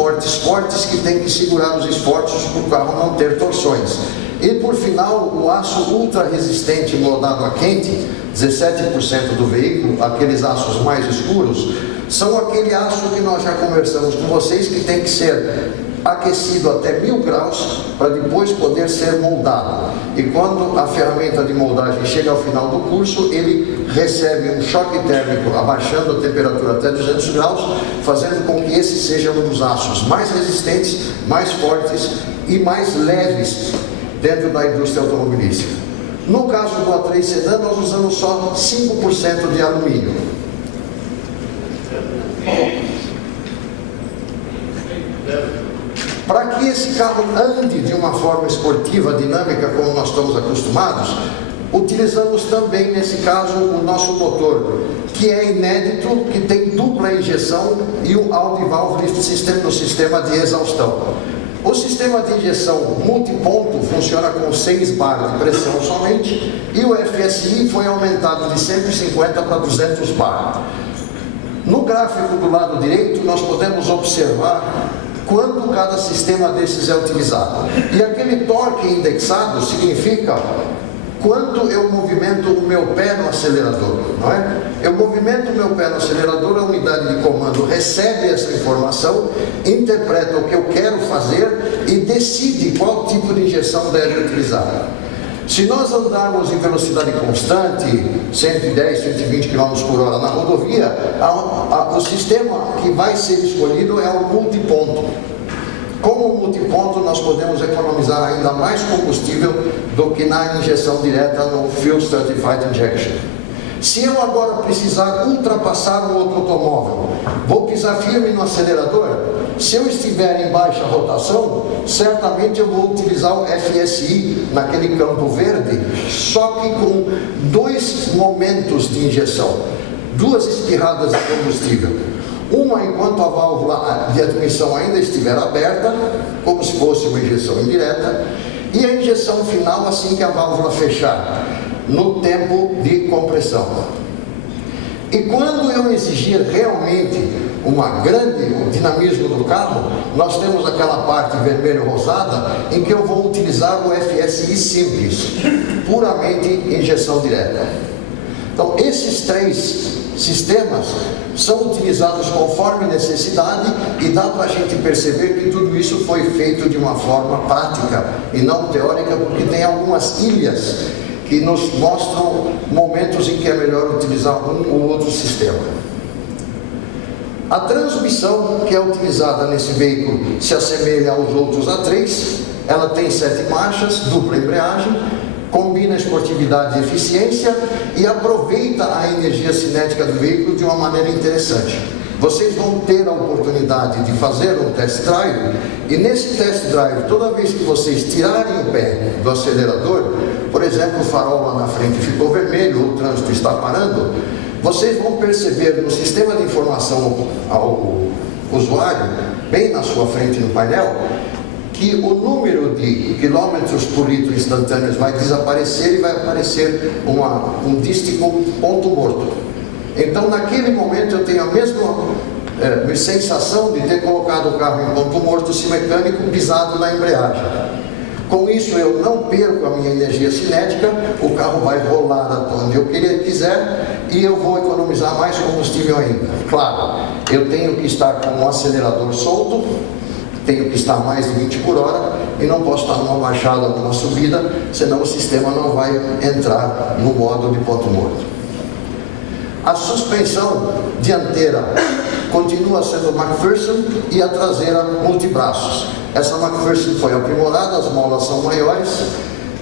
suportes fortes que tem que segurar os esforços para o carro não ter torções. E por final, o aço ultra resistente moldado a quente, 17% do veículo, aqueles aços mais escuros, são aquele aço que nós já conversamos com vocês, que tem que ser aquecido até 1000 graus para depois poder ser moldado. E quando a ferramenta de moldagem chega ao final do curso, ele recebe um choque térmico abaixando a temperatura até 200 graus, fazendo com que esse seja um dos aços mais resistentes, mais fortes e mais leves dentro da indústria automobilística. No caso do A3 Sedan, nós usamos só 5% de alumínio. Para que esse carro ande de uma forma esportiva, dinâmica, como nós estamos acostumados, utilizamos também, nesse caso, o nosso motor, que é inédito, que tem dupla injeção e um Audi Valve no sistema de exaustão. O sistema de injeção multiponto funciona com 6 bar de pressão somente, e o FSI foi aumentado de 150 para 200 bar. No gráfico do lado direito, nós podemos observar quando cada sistema desses é utilizado. E aquele torque indexado significa quanto eu movimento o meu pé no acelerador, não é? Eu movimento o meu pé no acelerador, a unidade de comando recebe essa informação, interpreta o que eu quero fazer e decide qual tipo de injeção deve utilizar. Se nós andarmos em velocidade constante, 110, 120 km por hora na rodovia, o sistema que vai ser escolhido é o multiponto. Com o multiponto, nós podemos economizar ainda mais combustível do que na injeção direta no Fuel Stratified Injection. Se eu agora precisar ultrapassar um outro automóvel, vou pisar firme no acelerador? Se eu estiver em baixa rotação, certamente eu vou utilizar o FSI naquele campo verde, só que com 2 momentos de injeção, 2 espirradas de combustível. Uma enquanto a válvula de admissão ainda estiver aberta, como se fosse uma injeção indireta, e a injeção final assim que a válvula fechar, no tempo de compressão. E quando eu exigir realmente o dinamismo do carro, nós temos aquela parte vermelho-rosada em que eu vou utilizar o FSI simples, puramente injeção direta. Então, esses 3 sistemas são utilizados conforme necessidade e dá para a gente perceber que tudo isso foi feito de uma forma prática e não teórica, porque tem algumas ilhas que nos mostram momentos em que é melhor utilizar um ou outro sistema. A transmissão que é utilizada nesse veículo se assemelha aos outros A3, ela tem 7 marchas, dupla embreagem, combina esportividade e eficiência e aproveita a energia cinética do veículo de uma maneira interessante. Vocês vão ter a oportunidade de fazer um test drive, e nesse test drive, toda vez que vocês tirarem o pé do acelerador, por exemplo, o farol lá na frente ficou vermelho, ou o trânsito está parando, vocês vão perceber no sistema de informação ao usuário, bem na sua frente no painel, que o número de quilômetros por litro instantâneos vai desaparecer e vai aparecer um dístico ponto morto. Então, naquele momento, eu tenho a mesma sensação de ter colocado o carro em ponto morto, se mecânico, pisado na embreagem. Com isso, eu não perco a minha energia cinética, o carro vai rolar até onde eu quiser e eu vou economizar mais combustível ainda. Claro, eu tenho que estar com o acelerador solto, tenho que estar mais de 20 por hora e não posso estar numa baixada, numa subida, senão o sistema não vai entrar no modo de ponto morto. A suspensão dianteira continua sendo McPherson e a traseira multibraços. Essa McPherson foi aprimorada, as molas são maiores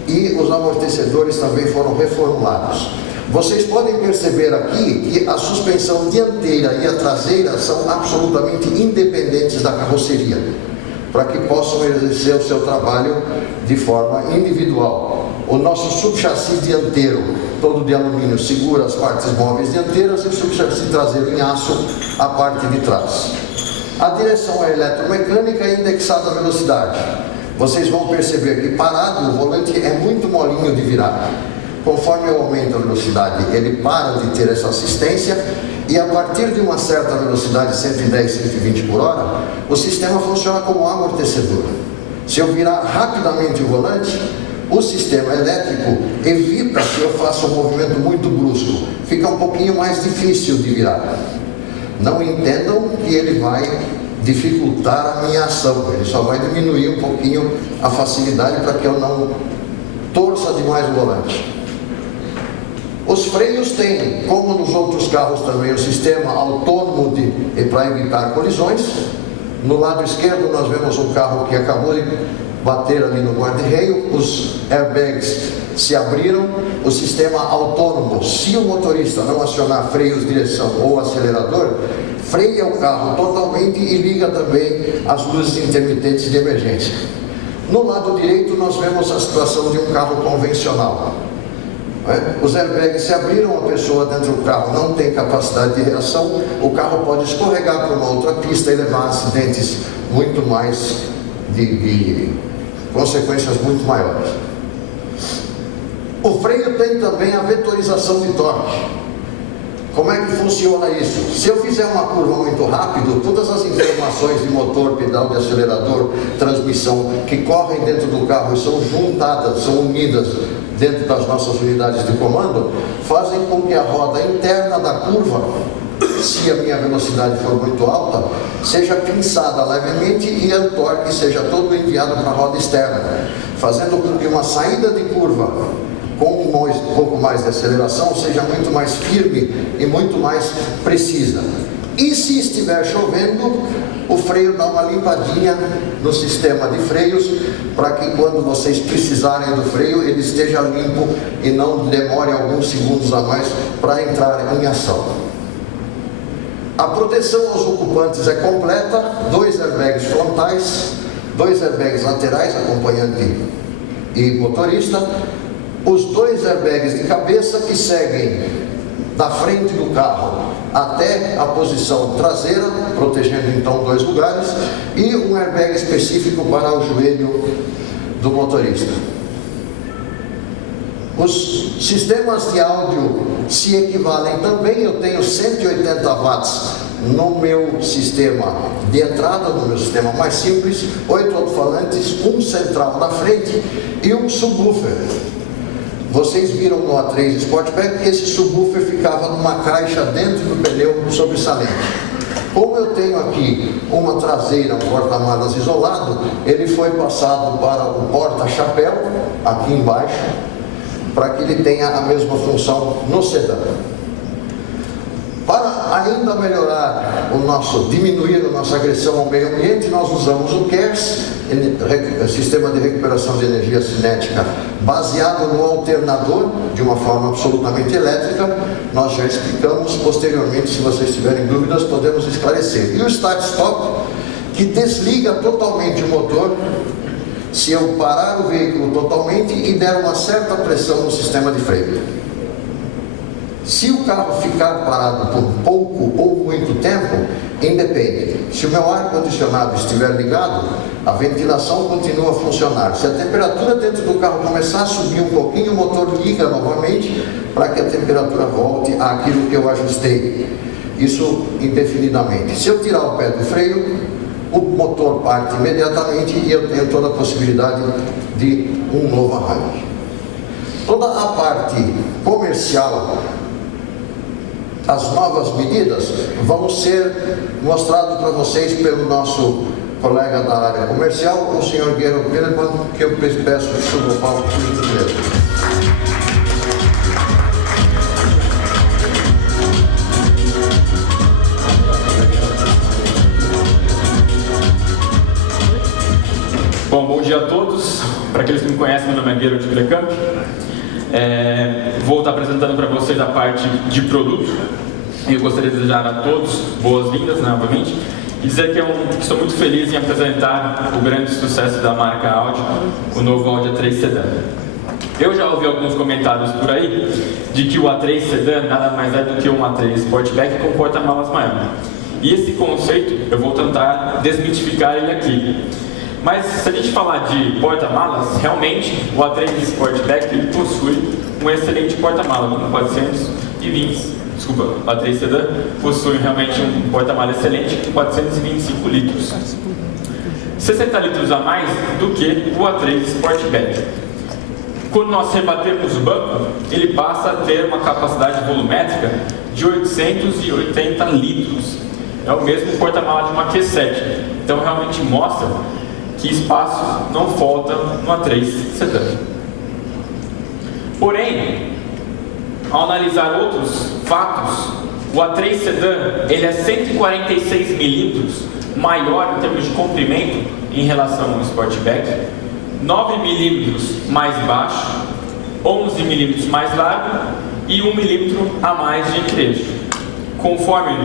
e os amortecedores também foram reformulados. Vocês podem perceber aqui que a suspensão dianteira e a traseira são absolutamente independentes da carroceria, para que possam exercer o seu trabalho de forma individual. O nosso subchassi dianteiro, todo de alumínio, segura as partes móveis dianteiras e o subchassi traseiro em aço, a parte de trás. A direção é eletromecânica e indexada à velocidade. Vocês vão perceber que parado o volante é muito molinho de virar. Conforme eu aumento a velocidade, ele para de ter essa assistência e a partir de uma certa velocidade, 110, 120 por hora, o sistema funciona como amortecedor. Se eu virar rapidamente o volante, o sistema elétrico evita que eu faça um movimento muito brusco. Fica um pouquinho mais difícil de virar. Não entendam que ele vai dificultar a minha ação. Ele só vai diminuir um pouquinho a facilidade para que eu não torça demais o volante. Os freios têm, como nos outros carros também, o sistema autônomo para evitar colisões. No lado esquerdo nós vemos um carro que acabou de bater ali no guarda-reio, os airbags se abriram, o sistema autônomo, se o motorista não acionar freios, direção ou acelerador, freia o carro totalmente e liga também as luzes intermitentes de emergência. No lado direito nós vemos a situação de um carro convencional. Os airbags se abriram, a pessoa dentro do carro não tem capacidade de reação, o carro pode escorregar para uma outra pista e levar acidentes muito mais de consequências muito maiores. O freio tem também a vetorização de torque. Como é que funciona isso? Se eu fizer uma curva muito rápido, todas as informações de motor, pedal de acelerador, transmissão que correm dentro do carro e são juntadas, são unidas dentro das nossas unidades de comando, fazem com que a roda interna da curva, se a minha velocidade for muito alta, seja pinçada levemente e o torque seja todo enviado para a roda externa, fazendo com que uma saída de curva com um pouco mais de aceleração seja muito mais firme e muito mais precisa. E se estiver chovendo, o freio dá uma limpadinha no sistema de freios, para que quando vocês precisarem do freio, ele esteja limpo e não demore alguns segundos a mais para entrar em ação. A proteção aos ocupantes é completa, 2 airbags frontais, 2 airbags laterais, acompanhante e motorista, os 2 airbags de cabeça que seguem da frente do carro até a posição traseira, protegendo então 2 lugares, e um airbag específico para o joelho do motorista. Os sistemas de áudio se equivalem também. Eu tenho 180 watts no meu sistema de entrada, no meu sistema mais simples, 8 alto-falantes, um central na frente e um subwoofer. Vocês viram no A3 Sportback que esse subwoofer ficava numa caixa dentro do pneu sobressalente. Como eu tenho aqui uma traseira, um porta-malas isolado, ele foi passado para o porta-chapéu, aqui embaixo, para que ele tenha a mesma função no sedã. Para ainda melhorar diminuir a nossa agressão ao meio ambiente, nós usamos o CARES, Sistema de Recuperação de Energia Cinética, baseado no alternador, de uma forma absolutamente elétrica. Nós já explicamos, posteriormente, se vocês tiverem dúvidas, podemos esclarecer. E o Start-Stop, que desliga totalmente o motor, se eu parar o veículo totalmente e der uma certa pressão no sistema de freio. Se o carro ficar parado por pouco ou muito tempo, independe. Se o meu ar-condicionado estiver ligado, a ventilação continua a funcionar. Se a temperatura dentro do carro começar a subir um pouquinho, o motor liga novamente para que a temperatura volte àquilo que eu ajustei. Isso indefinidamente. Se eu tirar o pé do freio, o motor parte imediatamente e eu tenho toda a possibilidade de um novo arranque. Toda a parte comercial, as novas medidas vão ser mostradas para vocês pelo nosso colega da área comercial, o senhor Guerreiro Peleman, que eu peço que suba o palco por gentileza. Bom dia a todos. Para aqueles que me conhecem, meu nome é Guerreiro de Plecamp. Vou estar apresentando para vocês a parte de produto. Eu gostaria de desejar a todos boas-vindas, novamente, e dizer que estou muito feliz em apresentar o grande sucesso da marca Audi, o novo Audi A3 Sedan. Eu já ouvi alguns comentários por aí de que o A3 Sedan nada mais é do que um A3 Sportback com porta-malas maior. E esse conceito eu vou tentar desmitificar ele aqui. Mas se a gente falar de porta-malas, realmente o A3 Sportback ele possui um excelente porta-malas com 420 o A3 Sedan possui realmente um porta-malas excelente com 425 litros. 60 litros a mais do que o A3 Sportback. Quando nós rebatemos o banco, ele passa a ter uma capacidade volumétrica de 880 litros. É o mesmo porta-malas de uma Q7. Então realmente mostra que espaço não falta no A3 Sedan. Porém, ao analisar outros fatos, o A3 Sedan ele é 146 milímetros maior em termos de comprimento em relação ao Sportback, 9 milímetros mais baixo, 11 milímetros mais largo e 1 milímetro a mais de trecho. Conforme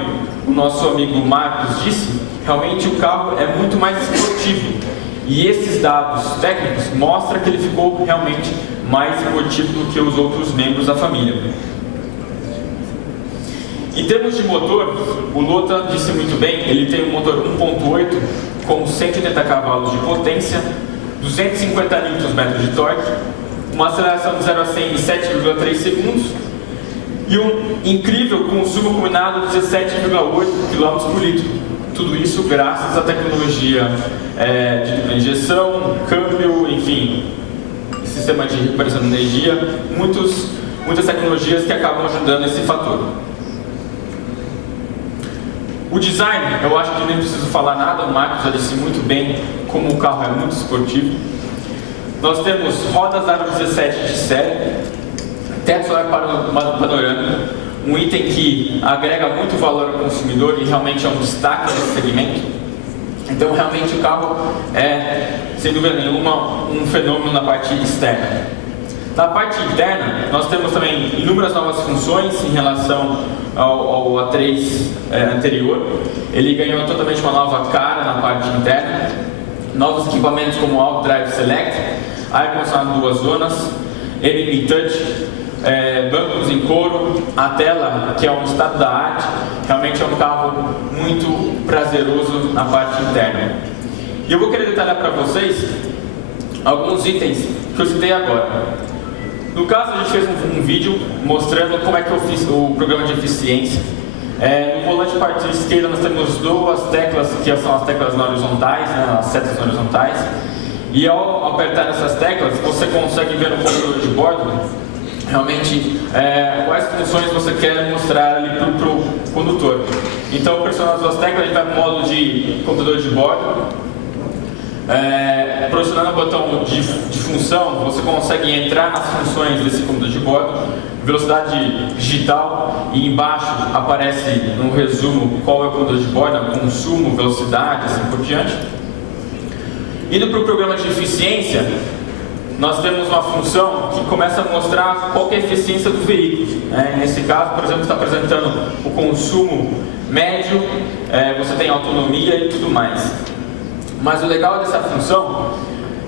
o nosso amigo Marcos disse, realmente o carro é muito mais esportivo. E esses dados técnicos mostram que ele ficou realmente mais esportivo do que os outros membros da família. Em termos de motor, o Lota disse muito bem, ele tem um motor 1.8 com 180 cavalos de potência, 250 Nm de torque, uma aceleração de 0 a 100 em 7,3 segundos e um incrível consumo combinado de 17,8 km por litro. Tudo isso graças à tecnologia de dupla injeção, câmbio, enfim, sistema de recuperação de energia, muitas tecnologias que acabam ajudando nesse fator. O design, eu acho que nem preciso falar nada, o Marcos já disse muito bem como o carro é muito esportivo. Nós temos rodas aro 17 de série, teto solar panorâmico, um item que agrega muito valor ao consumidor e realmente é um destaque nesse segmento. Então realmente o carro é, sem dúvida nenhuma, um fenômeno na parte externa. Na parte interna, nós temos também inúmeras novas funções em relação ao A3 anterior. Ele ganhou totalmente uma nova cara na parte interna, novos equipamentos como Auto Drive Select, ar-condicionado 2 zonas, MMI Touch, bancos em couro, a tela que é um estado da arte. Realmente é um carro muito prazeroso na parte interna. E eu vou querer detalhar para vocês alguns itens que eu citei agora. No caso, a gente fez um vídeo mostrando como é que eu fiz o programa de eficiência. No volante parte esquerda nós temos duas teclas, que são as teclas horizontais, né, as setas horizontais. E ao apertar essas teclas, você consegue ver no computador de bordo realmente quais funções você quer mostrar ali para o condutor. Então, pressionando as duas teclas, a gente vai para o modo de computador de bordo. Pressionando o botão de função, você consegue entrar nas funções desse computador de bordo, velocidade digital, e embaixo aparece no resumo qual é o computador de bordo, consumo, velocidade, assim por diante. Indo para o programa de eficiência, nós temos uma função que começa a mostrar qual é a eficiência do veículo. Nesse caso, por exemplo, está apresentando o consumo médio, você tem autonomia e tudo mais. Mas o legal dessa função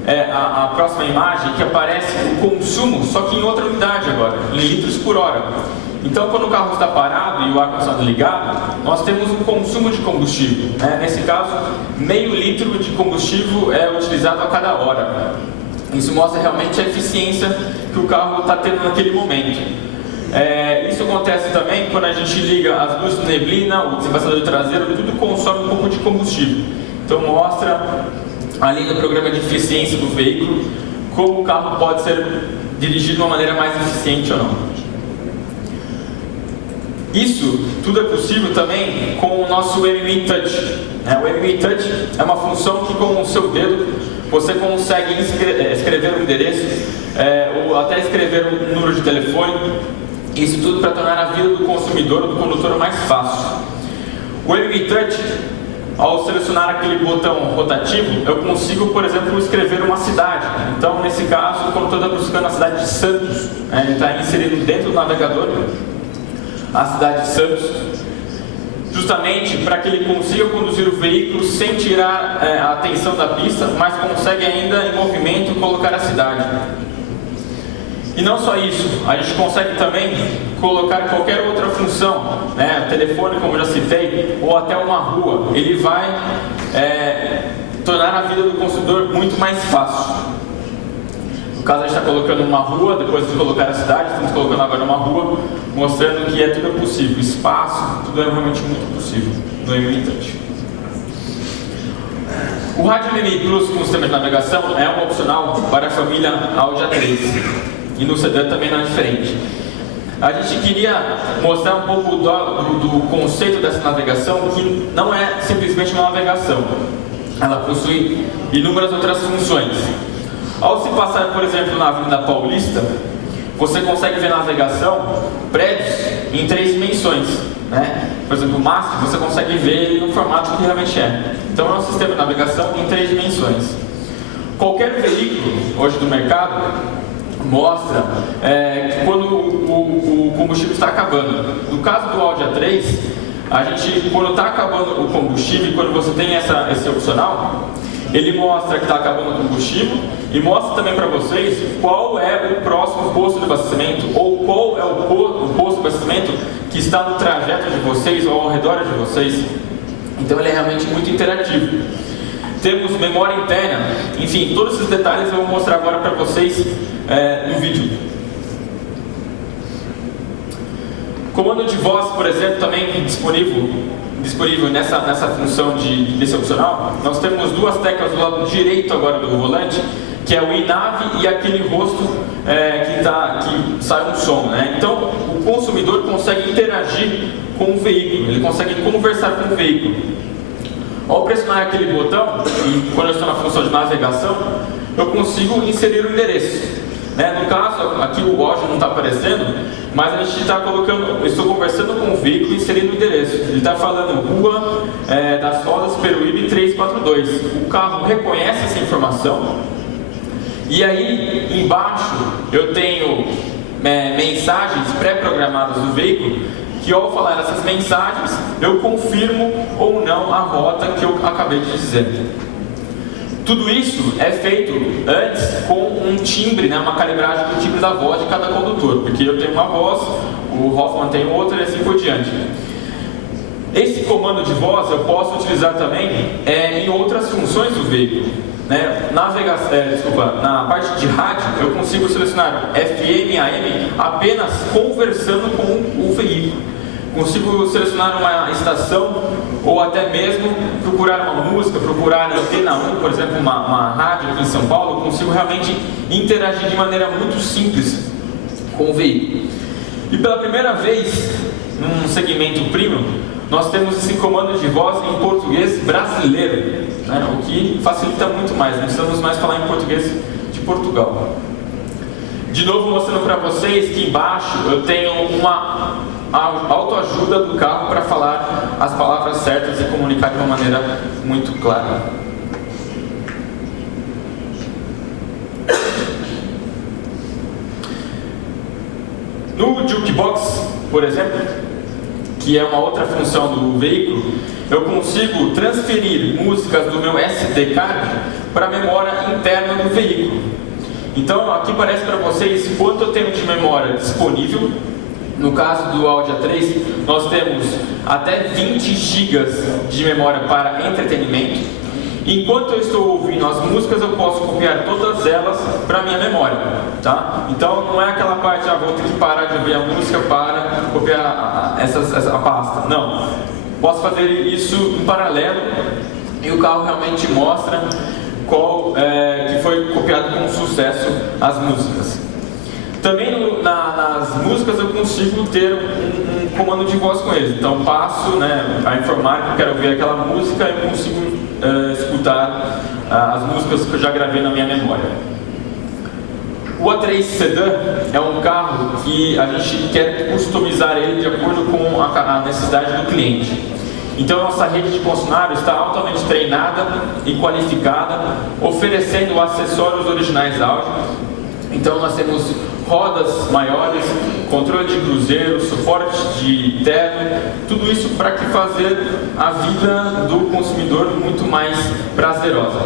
é a próxima imagem, que aparece o consumo, só que em outra unidade agora, em litros por hora. Então, quando o carro está parado e o ar-condicionado ligado, nós temos um consumo de combustível. Nesse caso, meio litro de combustível é utilizado a cada hora. Isso mostra realmente a eficiência que o carro está tendo naquele momento. Isso acontece também quando a gente liga as luzes de neblina, o desembaçador traseiro, tudo consome um pouco de combustível. Então mostra ali no programa de eficiência do veículo como o carro pode ser dirigido de uma maneira mais eficiente ou não. Isso tudo é possível também com o nosso MMI Touch. O MMI Touch é uma função que com o seu dedo você consegue escrever um endereço ou até escrever um número de telefone. Isso tudo para tornar a vida do consumidor ou do condutor mais fácil. O MMI Touch, ao selecionar aquele botão rotativo, eu consigo, por exemplo, escrever uma cidade. Então, nesse caso, o condutor está buscando a cidade de Santos. Ele está inserindo dentro do navegador a cidade de Santos, justamente para que ele consiga conduzir o veículo sem tirar a atenção da pista, mas consegue ainda, em movimento, colocar a cidade. E não só isso, a gente consegue também colocar qualquer outra função, telefone, como eu já citei, ou até uma rua. Ele vai tornar a vida do consumidor muito mais fácil. caso, a gente está colocando uma rua, depois de colocar a cidade, estamos colocando agora uma rua, mostrando que tudo possível. Espaço, tudo é realmente muito possível no M1030. O rádio MMI Plus com sistema de navegação é um opcional para a família Audi A3. E no sedã também não é diferente. A gente queria mostrar um pouco do conceito dessa navegação, que não é simplesmente uma navegação. Ela possui inúmeras outras funções. Ao se passar, por exemplo, na Avenida Paulista, você consegue ver na navegação prédios em 3 dimensões. Né? Por exemplo, o MASP, você consegue ver ele no formato que realmente é. Então é um sistema de navegação em 3 dimensões. Qualquer veículo hoje do mercado mostra quando o combustível está acabando. No caso do Audi A3, a gente, quando está acabando o combustível, quando você tem esse opcional, ele mostra que está acabando o combustível e mostra também para vocês qual é o próximo posto de abastecimento ou qual é o posto de abastecimento que está no trajeto de vocês ou ao redor de vocês. Então ele é realmente muito interativo. Temos memória interna, enfim, todos esses detalhes eu vou mostrar agora para vocês no vídeo. Comando de voz, por exemplo, também disponível nessa função desse opcional. Nós temos 2 teclas do lado direito agora do volante, que é o INAV e aquele rosto que sai um som. Né? Então, o consumidor consegue interagir com o veículo, ele consegue conversar com o veículo. Ao pressionar aquele botão, e quando eu estou na função de navegação, eu consigo inserir o endereço. Né? No caso, aqui o Audi não está aparecendo, mas a gente está colocando, eu estou conversando com o veículo e inserindo o endereço. Ele está falando Rua das Rosas, Peruíbe 342. O carro reconhece essa informação. E aí, embaixo, eu tenho mensagens pré-programadas do veículo, que ao falar essas mensagens, eu confirmo ou não a rota que eu acabei de dizer. Tudo isso é feito antes com um timbre, né, uma calibragem do timbre da voz de cada condutor, porque eu tenho uma voz, o Hoffman tem outra e assim por diante. Esse comando de voz eu posso utilizar também em outras funções do veículo. Né? Na parte de rádio, eu consigo selecionar FM, AM apenas conversando com o veículo. Consigo selecionar uma estação ou até mesmo procurar uma música, procurar a Antena 1, por exemplo, uma rádio aqui em São Paulo. Consigo realmente interagir de maneira muito simples com o veículo. E pela primeira vez, num segmento premium, nós temos esse comando de voz em português brasileiro, né? O que facilita muito mais, não precisamos mais falar em português de Portugal. De novo mostrando para vocês que embaixo eu tenho uma autoajuda do carro para falar as palavras certas e comunicar de uma maneira muito clara. No Jukebox, por exemplo, que é uma outra função do veículo, eu consigo transferir músicas do meu SD card para a memória interna do veículo. Então aqui parece para vocês quanto eu tenho de memória disponível. No caso do Audi A3, nós temos até 20 GB de memória para entretenimento. Enquanto eu estou ouvindo as músicas, eu posso copiar todas elas para a minha memória. Tá? Então não é aquela parte, vou ter que parar de ouvir a música para copiar a pasta. Não. Posso fazer isso em paralelo e o carro realmente mostra que foi copiado com sucesso as músicas. Também nas músicas eu consigo ter um comando de voz com eles. Então passo, né, a informar que eu quero ouvir aquela música e eu consigo escutar as músicas que eu já gravei na minha memória. O A3 Sedan é um carro que a gente quer customizar ele de acordo com a necessidade do cliente. Então nossa rede de concessionários está altamente treinada e qualificada, oferecendo acessórios originais Audi. Então nós temos rodas maiores, controle de cruzeiro, suporte de terno, tudo isso para que fazer a vida do consumidor muito mais prazerosa.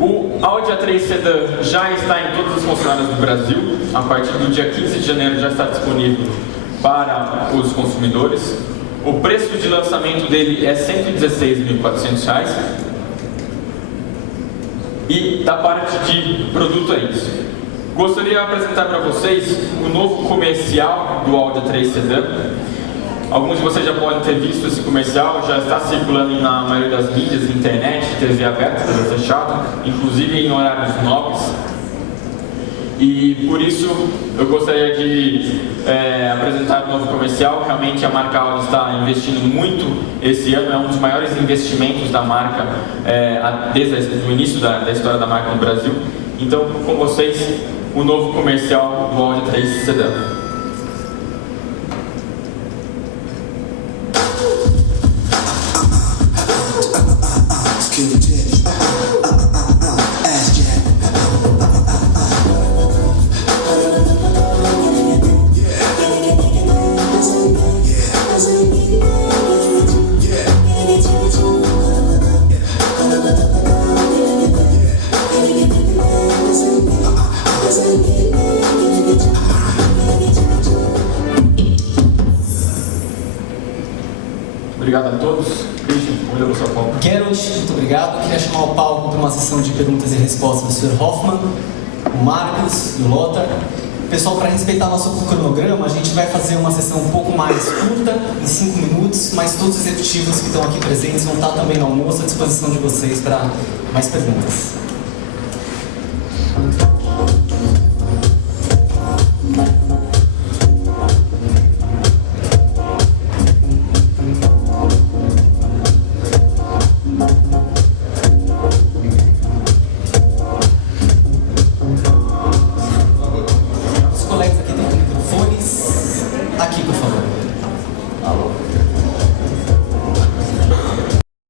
O Audi A3 Sedan já está em todas as concessionárias do Brasil. A partir do dia 15 de janeiro já está disponível para os consumidores. O preço de lançamento dele é R$ 116.400. E da parte de produto é isso. Gostaria de apresentar para vocês o novo comercial do Audi A3 Sedan. Alguns de vocês já podem ter visto esse comercial, já está circulando na maioria das mídias, internet, TV aberta, TV fechada, inclusive em horários nobres. E por isso eu gostaria de apresentar o novo comercial. Realmente a marca Audi está investindo muito esse ano, é um dos maiores investimentos da marca desde o início da história da marca no Brasil. Então, com vocês, o novo comercial do Audi A3 Sedan. Obrigado a todos. Christian, convidamos o seu palco. Geralt, muito obrigado. Queria chamar o palco para uma sessão de perguntas e respostas do Sr. Hoffman, o Marcos e o Lothar. Pessoal, para respeitar nosso cronograma, a gente vai fazer uma sessão um pouco mais curta, em 5 minutos, mas todos os executivos que estão aqui presentes vão estar também no almoço à disposição de vocês para mais perguntas.